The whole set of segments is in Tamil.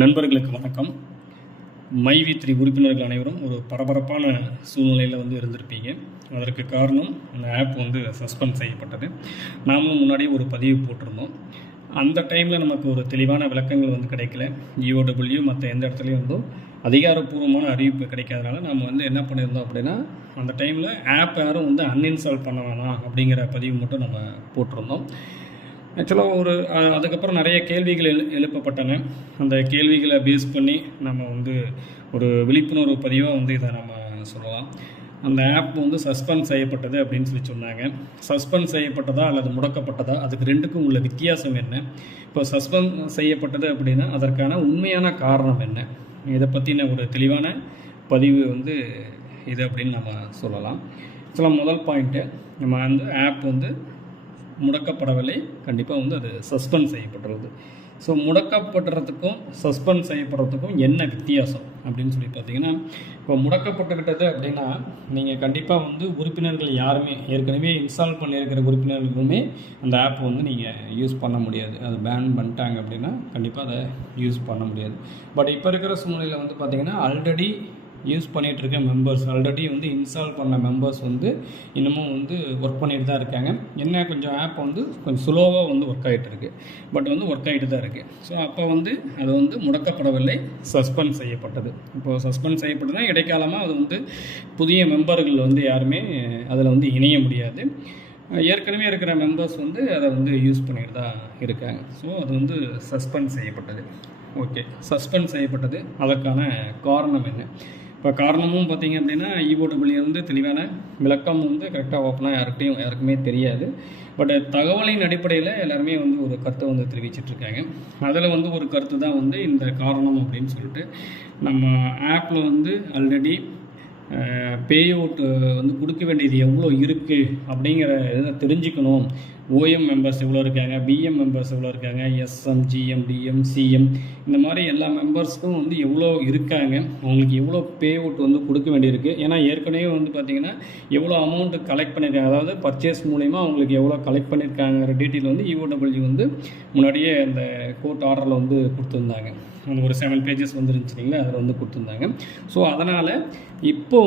நண்பர்களுக்கு வணக்கம். மைவி3 உறுப்பினர்கள் அனைவரும் ஒரு பரபரப்பான சூழ்நிலையில் இருந்திருப்பீங்க. அதற்கு காரணம் அந்த ஆப் சஸ்பெண்ட் செய்யப்பட்டது. நாமளும் முன்னாடியே ஒரு பதிவு போட்டிருந்தோம். அந்த டைமில் நமக்கு ஒரு தெளிவான விளக்கங்கள் கிடைக்கல. EOW மற்ற எந்த இடத்துலையும் அதிகாரப்பூர்வமான அறிவிப்பு கிடைக்காதனால நம்ம என்ன பண்ணியிருந்தோம் அப்படின்னா, அந்த டைமில் ஆப் யாரும் அன்இன்ஸ்டால் பண்ண வேணாம் அப்படிங்கிற பதிவு மட்டும் நம்ம போட்டிருந்தோம். ஆக்சுவலாக அதுக்கப்புறம் நிறைய கேள்விகள் எழுப்பப்பட்டன. அந்த கேள்விகளை பேஸ் பண்ணி நம்ம ஒரு விழிப்புணர்வு பதிவாக இதை நம்ம சொல்லலாம். அந்த ஆப் சஸ்பெண்ட் செய்யப்பட்டது அப்படின்னு சொன்னாங்க. சஸ்பெண்ட் செய்யப்பட்டதா அல்லது முடக்கப்பட்டதா, அதுக்கு ரெண்டுக்கும் உள்ள வித்தியாசம் என்ன? இப்போ சஸ்பெண்ட் செய்யப்பட்டது அப்படின்னா அதற்கான உண்மையான காரணம் என்ன? இதை பற்றின ஒரு தெளிவான பதிவு இது அப்படின்னு நம்ம சொல்லலாம். ஆக்சுவலாக முதல் பாயிண்ட்டு, நம்ம அந்த ஆப் முடக்கப்படவில்லை. கண்டிப்பாக அது சஸ்பெண்ட் செய்யப்பட்டுள்ளது. ஸோ முடக்கப்படுறதுக்கும் சஸ்பெண்ட் செய்யப்படுறதுக்கும் என்ன வித்தியாசம் அப்படின்னு பார்த்தீங்கன்னா, இப்போ முடக்கப்பட்டுக்கிட்டது அப்படின்னா நீங்கள் கண்டிப்பாக உறுப்பினர்கள் யாருமே ஏற்கனவே இன்ஸ்டால் பண்ணியிருக்கிற உறுப்பினர்களுமே அந்த ஆப் நீங்கள் யூஸ் பண்ண முடியாது. அது பேன் பண்ணிட்டாங்க அப்படின்னா கண்டிப்பாக அதை யூஸ் பண்ண முடியாது. பட் இப்போ இருக்கிற சூழ்நிலையில் பார்த்தீங்கன்னா ஆல்ரெடி யூஸ் பண்ணிகிட்ருக்க மெம்பர்ஸ், ஆல்ரெடி இன்ஸ்டால் பண்ண மெம்பர்ஸ் இன்னமும் ஒர்க் பண்ணிட்டு தான் இருக்காங்க. என்ன கொஞ்சம் ஆப் கொஞ்சம் ஸ்லோவாக ஒர்க் ஆகிட்டு இருக்குது. பட் ஒர்க் ஆகிட்டு தான் இருக்குது. ஸோ அப்போ அது முடக்கப்படவில்லை, சஸ்பெண்ட் செய்யப்பட்டது. இப்போது சஸ்பெண்ட் செய்யப்பட்டதுனா இடைக்காலமாக அது புதிய மெம்பர்கள் யாருமே அதில் இணைய முடியாது. ஏற்கனவே இருக்கிற மெம்பர்ஸ் அதை யூஸ் பண்ணிட்டு தான் இருக்காங்க. ஸோ அது சஸ்பெண்ட் செய்யப்பட்டது. ஓகே, சஸ்பெண்ட் செய்யப்பட்டது. அதற்கான காரணம் என்ன? இப்போ காரணமும் பார்த்திங்க அப்படின்னா EOW தெளிவான விளக்கம் கரெக்டாக ஓப்பனாக யாருக்குமே தெரியாது. பட் தகவலின் அடிப்படையில் எல்லாருமே ஒரு கருத்தை தெரிவிச்சிட்ருக்காங்க. அதில் ஒரு கருத்து தான் இந்த காரணம் அப்படின்னு சொல்லிட்டு, நம்ம ஆப்பில் ஆல்ரெடி பே அவுட் கொடுக்க வேண்டியது எவ்வளோ இருக்குது அப்படிங்கிற இதை தெரிஞ்சுக்கணும். OM மெம்பர்ஸ் எவ்வளோ இருக்காங்க, BM மெம்பர்ஸ் எவ்வளோ இருக்காங்க, SM, GM, DM, CM இந்த மாதிரி எல்லா மெம்பர்ஸ்க்கும் எவ்வளோ இருக்காங்க, அவங்களுக்கு எவ்வளோ பே அவுட் கொடுக்க வேண்டியிருக்கு. ஏன்னா ஏற்கனவே பார்த்திங்கன்னா எவ்வளோ அமௌண்ட்டு கலெக்ட் பண்ணியிருக்காங்க, அதாவது பர்ச்சேஸ் மூலிமா அவங்களுக்கு எவ்வளோ கலெக்ட் பண்ணியிருக்காங்கிற டீட்டெயில் EOW முன்னாடியே அந்த கோர்ட் ஆர்டரில் கொடுத்துருந்தாங்க. அந்த ஒரு 7 பேஜஸ் இருந்துச்சு இல்லைங்களா, அதில் கொடுத்துருந்தாங்க. ஸோ அதனால் இப்போ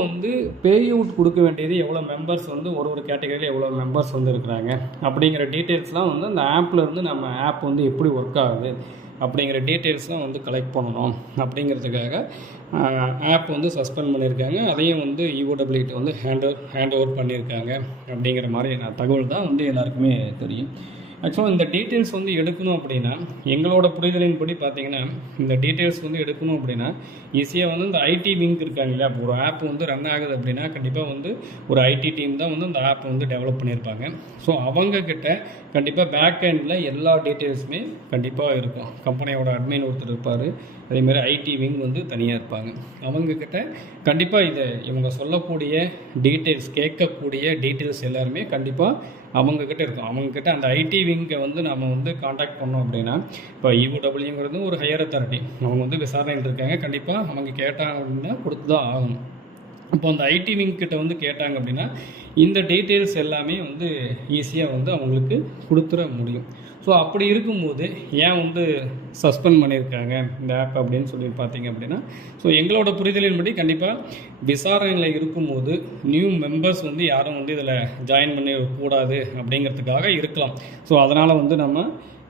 பே அவுட் கொடுக்க வேண்டியது எவ்வளோ மெம்பர்ஸ் ஒரு கேட்டகரியில் எவ்வளோ மெம்பர்ஸ் இருக்கிறாங்க அப்படிங்கிற டீட்டெயில்ஸ்லாம் அந்த ஆப்பில் நம்ம ஆப் எப்படி ஒர்க் ஆகுது அப்படிங்கிற டீட்டெயில்ஸ்லாம் கலெக்ட் பண்ணணும். அப்படிங்கிறதுக்காக ஆப் சஸ்பெண்ட் பண்ணியிருக்காங்க. அதையும் EOW ஹேண்ட் ஓவர் பண்ணியிருக்காங்க. அப்படிங்கிற மாதிரி தகவல் தான் எல்லாருக்குமே தெரியும். ஆக்சுவலாக இந்த டீட்டெயில்ஸ் எடுக்கணும் அப்படின்னா, எங்களோட புரிதலின்படி பார்த்திங்கன்னா, இந்த டீட்டெயில்ஸ் எடுக்கணும் அப்படின்னா ஈஸியாக இந்த ஐடி விங் இருக்காங்க இல்லையா. அப்போ ஒரு ஆப் ரன் ஆகுது அப்படின்னா கண்டிப்பாக ஒரு ஐடி டீம் தான் அந்த ஆப் டெவலப் பண்ணியிருப்பாங்க. ஸோ அவங்கக்கிட்ட கண்டிப்பாக பேக் எண்டில் எல்லா டீட்டெயில்ஸுமே கண்டிப்பாக இருக்கும். கம்பெனியோட அட்மின் ஒருத்தர் இருப்பார், அதேமாதிரி ஐடி விங் தனியாக இருப்பாங்க. அவங்கக்கிட்ட கண்டிப்பாக இவங்க சொல்லக்கூடிய டீட்டெயில்ஸ், கேட்கக்கூடிய டீட்டெயில்ஸ் எல்லாருமே கண்டிப்பாக அவங்கக்கிட்ட இருக்கும். அவங்கக்கிட்ட அந்த ஐடி விங்கை நம்ம காண்டாக்ட் பண்ணோம் அப்படின்னா, இப்போ EOWங்கிறது ஒரு ஹையர் அத்தாரிட்டி, அவங்க விசாரணையில் இருக்காங்க. கண்டிப்பாக அவங்க கேட்டாங்க அப்படின்னா கொடுத்து தான் ஆகணும். இப்போ அந்த ஐடி விங் கிட்ட கேட்டாங்க அப்படின்னா இந்த டீட்டெயில்ஸ் எல்லாமே ஈஸியாக அவங்களுக்கு கொடுத்துட முடியும். ஸோ அப்படி இருக்கும்போது ஏன் சஸ்பெண்ட் பண்ணியிருக்காங்க இந்த ஆப் அப்படின்னு சொல்லி பார்த்தீங்க அப்படின்னா, ஸோ எங்களோட புரிதலின்படி கண்டிப்பாக விசாரணையில் இருக்கும்போது நியூ மெம்பர்ஸ் யாரும் இதில் ஜாயின் பண்ணக்கூடாது அப்படிங்கிறதுக்காக இருக்கலாம். ஸோ அதனால் நம்ம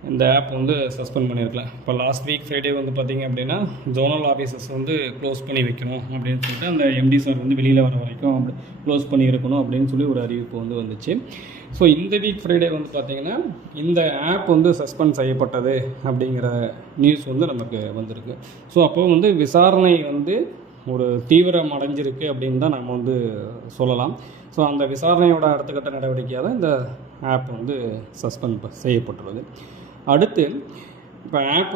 இந்த ஆப் சஸ்பெண்ட் பண்ணியிருக்கலாம். இப்போ லாஸ்ட் வீக் ஃப்ரைடே பார்த்திங்க அப்படின்னா ஜோனல் ஆஃபீஸஸ் க்ளோஸ் பண்ணி வைக்கணும் அப்படின்னு சொல்லிட்டு அந்த MD சார் வெளியில் வர வரைக்கும் க்ளோஸ் பண்ணி இருக்கணும் அப்படின்னு சொல்லி ஒரு அறிவிப்பு வந்துச்சு. ஸோ இந்த வீக் ஃப்ரைடே பார்த்திங்கன்னா இந்த ஆப் சஸ்பெண்ட் செய்யப்பட்டது அப்படிங்கிற நியூஸ் நமக்கு வந்திருக்கு. ஸோ அப்போது விசாரணை ஒரு தீவிரம் அடைஞ்சிருக்கு அப்படின்னு தான் நம்ம சொல்லலாம். ஸோ அந்த விசாரணையோட அடுத்த கட்ட நடவடிக்கையாக தான் இந்த ஆப் சஸ்பெண்ட் செய்யப்பட்டுள்ளது. அடுத்து இப்போ ஆப்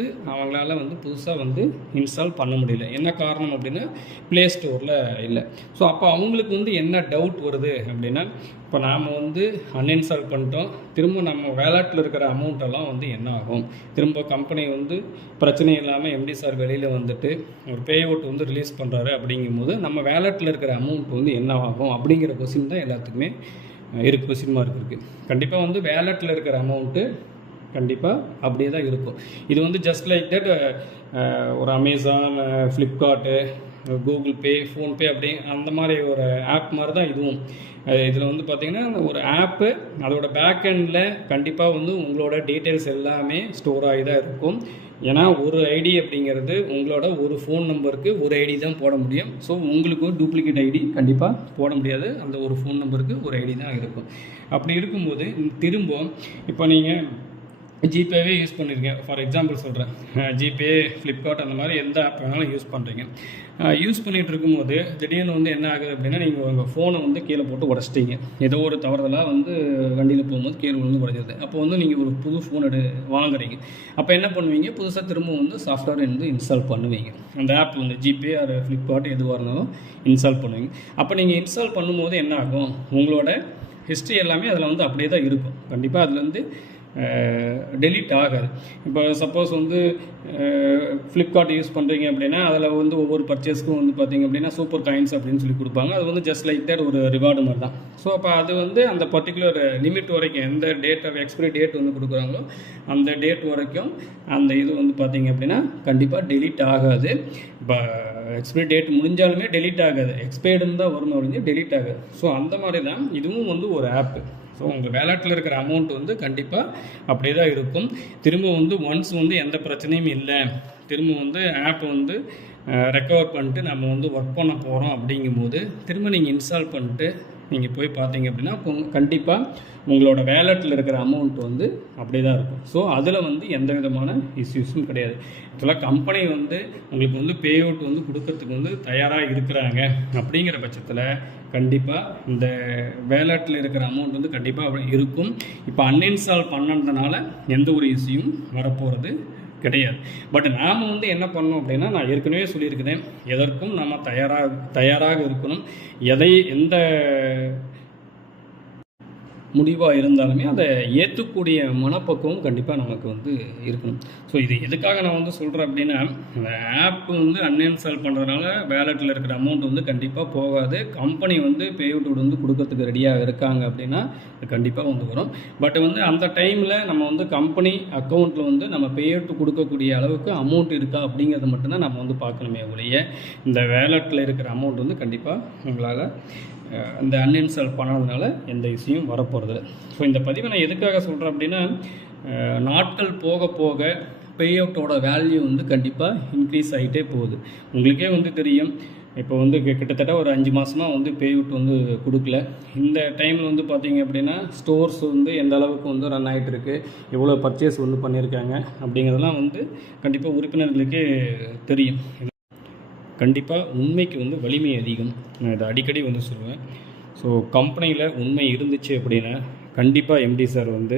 வந்து அவங்களால வந்து புதுசாக வந்து இன்ஸ்டால் பண்ண முடியல. என்ன காரணம் அப்படின்னா ப்ளே ஸ்டோரில் இல்லை. ஸோ அப்போ அவங்களுக்கு வந்து என்ன டவுட் வருது அப்படின்னா, இப்போ நாம் வந்து அன்இன்ஸ்டால் பண்ணிட்டோம், திரும்ப நம்ம வேலட்டில் இருக்கிற அமௌண்ட்டெல்லாம் வந்து என்ன ஆகும், திரும்ப கம்பெனி வந்து பிரச்சனை இல்லாமல் எம்டி சார் வெளியில் வந்துட்டு ஒரு பே அவுட் வந்து ரிலீஸ் பண்ணுறாரு அப்படிங்கும்போது நம்ம வேலட்டில் இருக்கிற அமௌண்ட் வந்து என்ன ஆகும் அப்படிங்கிற கொஸ்டின் தான் எல்லாத்துக்குமே கொஸ்டின் மார்க் இருக்குது. கண்டிப்பாக வந்து வேலட்டில் இருக்கிற அமௌண்ட்டு கண்டிப்பாக அப்படியே தான் இருக்கும். இது வந்து ஜஸ்ட் லைக் தட் ஒரு Amazon, Flipkart, Google Pay, PhonePe அப்படி அந்த மாதிரி ஒரு ஆப் மாதிரி தான் இதுவும். இதில் வந்து பார்த்திங்கன்னா ஒரு ஆப்பு, அதோட பேக் எண்டில் கண்டிப்பாக வந்து உங்களோட டீட்டெயில்ஸ் எல்லாமே ஸ்டோர் ஆகி தான் இருக்கும். ஏன்னா ஒரு ஐடி அப்படிங்கிறது உங்களோட ஒரு ஃபோன் நம்பருக்கு ஒரு ஐடி தான் போட முடியும். ஸோ உங்களுக்கு ஒரு டூப்ளிகேட் ஐடி கண்டிப்பாக போட முடியாது. அந்த ஒரு ஃபோன் நம்பருக்கு ஒரு ஐடி தான் இருக்கும். அப்படி இருக்கும்போது திரும்ப இப்போ நீங்கள் ஜிபேவே யூஸ் பண்ணியிருக்கேன், ஃபார் எக்ஸாம்பிள் சொல்கிறேன், ஜிபே, ஃப்ளிப்கார்ட் அந்த மாதிரி எந்த ஆப் வேணாலும் யூஸ் பண்ணுறீங்க. யூஸ் பண்ணிகிட்டு இருக்கும்போது திடீர்னு வந்து என்ன ஆகுது அப்படின்னா, நீங்கள் உங்கள் ஃபோனை வந்து கீழே போட்டு உடச்சிட்டிங்க. ஏதோ ஒரு தவறுதலாக வந்து வண்டியில் போகும்போது கீழே வந்து உடைஞ்சிருது. அப்போ வந்து நீங்கள் ஒரு புது ஃபோன் வாங்குறீங்க. அப்போ என்ன பண்ணுவீங்க, புதுசாக திரும்ப வந்து சாஃப்ட்வேர் வந்து இன்ஸ்டால் பண்ணுவீங்க. அந்த ஆப் வந்து ஜிபே ஆர் ஃப்ளிப்கார்ட் எதுவாக இருந்தாலும் இன்ஸ்டால் பண்ணுவீங்க. அப்போ நீங்கள் இன்ஸ்டால் பண்ணும்போது என்ன ஆகும், உங்களோட ஹிஸ்ட்ரி எல்லாமே அதில் வந்து அப்படியே தான் இருக்கும். கண்டிப்பாக அதில் வந்து டெலீட் ஆகாது. இப்போ சப்போஸ் வந்து ஃப்ளிப்கார்ட் யூஸ் பண்ணுறீங்க அப்படின்னா அதில் வந்து ஒவ்வொரு பர்ச்சேஸ்க்கும் வந்து பார்த்திங்க அப்படின்னா சூப்பர் காயின்ஸ் அப்படின்னு சொல்லி கொடுப்பாங்க. அது வந்து ஜஸ்ட் லைக் தட் ஒரு ரிவார்டு மாதிரி தான். ஸோ அப்போ அது வந்து அந்த பர்டிகுலர் லிமிட் வரைக்கும், எந்த டேட் ஆஃப் எக்ஸ்பைரி டேட் வந்து கொடுக்குறாங்களோ அந்த டேட் வரைக்கும் அந்த இது வந்து பார்த்திங்க அப்படின்னா கண்டிப்பாக டெலீட் ஆகாது. இப்போ எக்ஸ்பைரி டேட் முடிஞ்சாலுமே டெலீட் ஆகாது, எக்ஸ்பைர்டுன்னு தான் வரும் ஒழிஞ்சு டெலீட் ஆகாது. ஸோ அந்த மாதிரி தான் இதுவும் வந்து ஒரு ஆப்பு. ஸோ உங்கள் வேலட்டில் இருக்கிற அமௌண்ட் வந்து கண்டிப்பாக அப்படியே தான் இருக்கும். திரும்ப வந்து ஒன்ஸ் வந்து எந்த பிரச்சனையும் இல்லை, திரும்ப வந்து ஆப் வந்து ரெக்கவர் பண்ணிட்டு நம்ம வந்து ஒர்க் பண்ண போகிறோம் அப்படிங்கும்போது திரும்ப நீங்கள் இன்ஸ்டால் பண்ணிட்டு நீங்கள் போய் பார்த்தீங்க அப்படின்னா கண்டிப்பாக உங்களோட வேலட்டில் இருக்கிற அமௌண்ட் வந்து அப்படியே தான் இருக்கும். ஸோ அதில் வந்து எந்த விதமான இஷ்யூஸும் கிடையாது. ஆக்சுவலாக கம்பெனி வந்து உங்களுக்கு வந்து பே அவுட் வந்து கொடுக்கறதுக்கு வந்து தயாராக இருக்கிறாங்க. அப்படிங்கிற பட்சத்தில் கண்டிப்பாக இந்த வேலட்டில் இருக்கிற அமௌண்ட் வந்து கண்டிப்பாக இருக்கும். இப்போ அன்இன்ஸ்டால் பண்ணதுனால எந்த ஒரு இஷ்யூவும் வரப்போகிறது கிடையாது. பட் நாம் வந்து என்ன பண்ணோம் அப்படின்னா, நான் ஏற்கனவே சொல்லியிருக்கிறேன், எதற்கும் நம்ம தயாராக இருக்கணும். எந்த முடிவாக இருந்தாலுமே அதை ஏற்றக்கூடிய மனப்பக்குவம் கண்டிப்பாக நமக்கு வந்து இருக்கணும். ஸோ இது எதுக்காக நான் வந்து சொல்கிறேன் அப்படின்னா, அந்த ஆப் வந்து அன்இன்ஸ்டால் பண்ணுறதுனால வேலட்டில் இருக்கிற அமௌண்ட் வந்து கண்டிப்பாக போகாது. கம்பெனி வந்து பே அவுட் வந்து கொடுக்கறதுக்கு ரெடியாக இருக்காங்க அப்படின்னா கண்டிப்பாக வந்து வரும். பட் வந்து அந்த டைமில் நம்ம வந்து கம்பெனி அக்கௌண்ட்டில் வந்து நம்ம பே அவுட் கொடுக்கக்கூடிய அளவுக்கு அமௌண்ட் இருக்கா அப்படிங்கிறத மட்டும்தான் நம்ம வந்து பார்க்கணுமே ஒழிய, இந்த வேலட்டில் இருக்கிற அமௌண்ட் வந்து கண்டிப்பாக உங்களால் இந்த அன்இன்ஸ்டால் பண்ணதுனால எந்த இஷ்யூவும் வரப்போகிறதில்ல. ஸோ இந்த பதிவை நான் எதுக்காக சொல்கிறேன் அப்படின்னா, நாட்கள் போக போக பே அவுட்டோட வேல்யூ வந்து கண்டிப்பாக இன்க்ரீஸ் ஆகிட்டே போகுது. உங்களுக்கே வந்து தெரியும், இப்போ வந்து கிட்டத்தட்ட ஒரு 5 மாதமாக வந்து பே அவுட் வந்து கொடுக்கல. இந்த டைமில் வந்து பார்த்திங்க அப்படின்னா ஸ்டோர்ஸ் வந்து எந்த அளவுக்கு வந்து ரன் ஆகிட்டு இருக்குது, எவ்வளோ பர்ச்சேஸ் வந்து பண்ணியிருக்காங்க அப்படிங்கிறதெல்லாம் வந்து கண்டிப்பாக உறுப்பினர்களுக்கே தெரியும். கண்டிப்பாக உண்மைக்கு வந்து வலிமை அதிகம். நான் இதை அடிக்கடி வந்து சொல்லுவேன். ஸோ கம்பெனியில் உண்மை இருந்துச்சு அப்படின்னா கண்டிப்பாக எம்டி சார் வந்து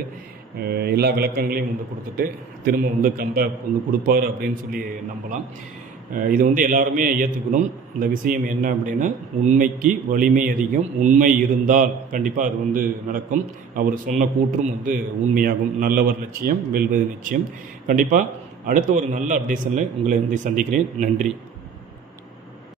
எல்லா விளக்கங்களையும் வந்து கொடுத்துட்டு திரும்ப வந்து கம்பேக் வந்து கொடுப்பார் அப்படின்னு சொல்லி நம்பலாம். இது வந்து எல்லாருமே ஏற்றுக்கணும். இந்த விஷயம் என்ன அப்படின்னா, உண்மைக்கு வலிமை அதிகம். உண்மை இருந்தால் கண்டிப்பாக அது வந்து நடக்கும். அவர் சொன்ன கூற்றும் வந்து உண்மையாகும். நல்லவர் லட்சியம் வெல்வது நிச்சயம். கண்டிப்பாக அடுத்த ஒரு நல்ல அப்டேஷனில் உங்களை வந்து சந்திக்கிறேன். நன்றி.